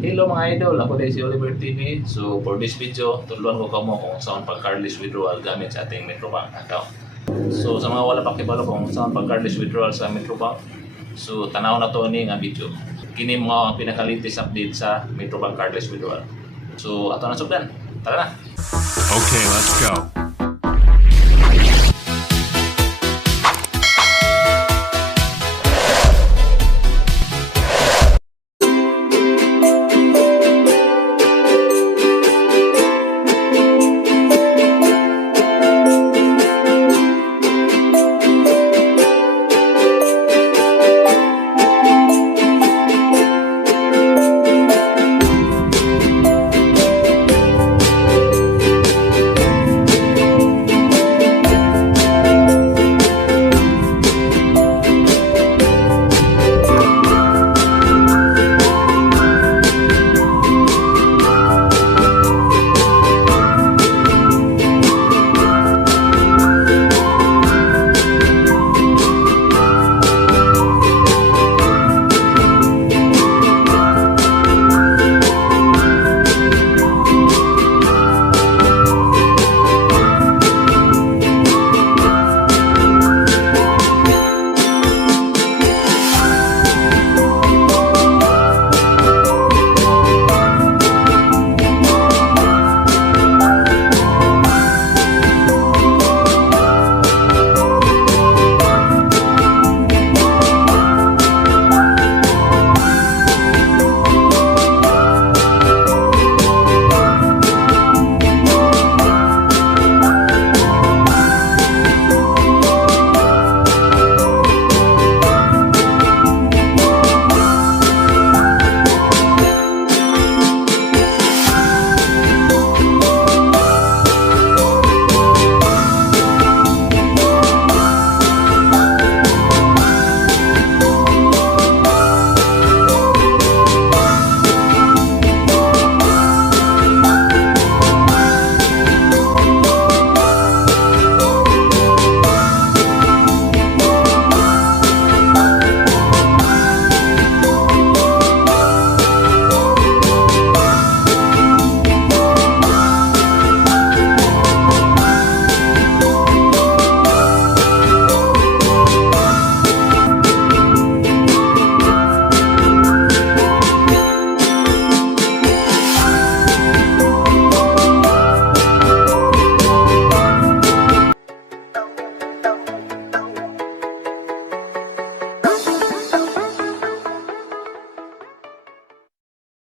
Hello mga idol, ako din si Oliver TV. So for this video, turuan ko kamo kung saan pag-cardless withdrawal gamit sa ating Metrobank account. So sa mga wala pa kibalo kung saan pag-cardless withdrawal sa Metrobank, so tanaw na to ni nga video. Kini mo ang pinaka-latest update sa Metrobank Cardless Withdrawal. So ato na sugdan. Tara na. Okay, let's go.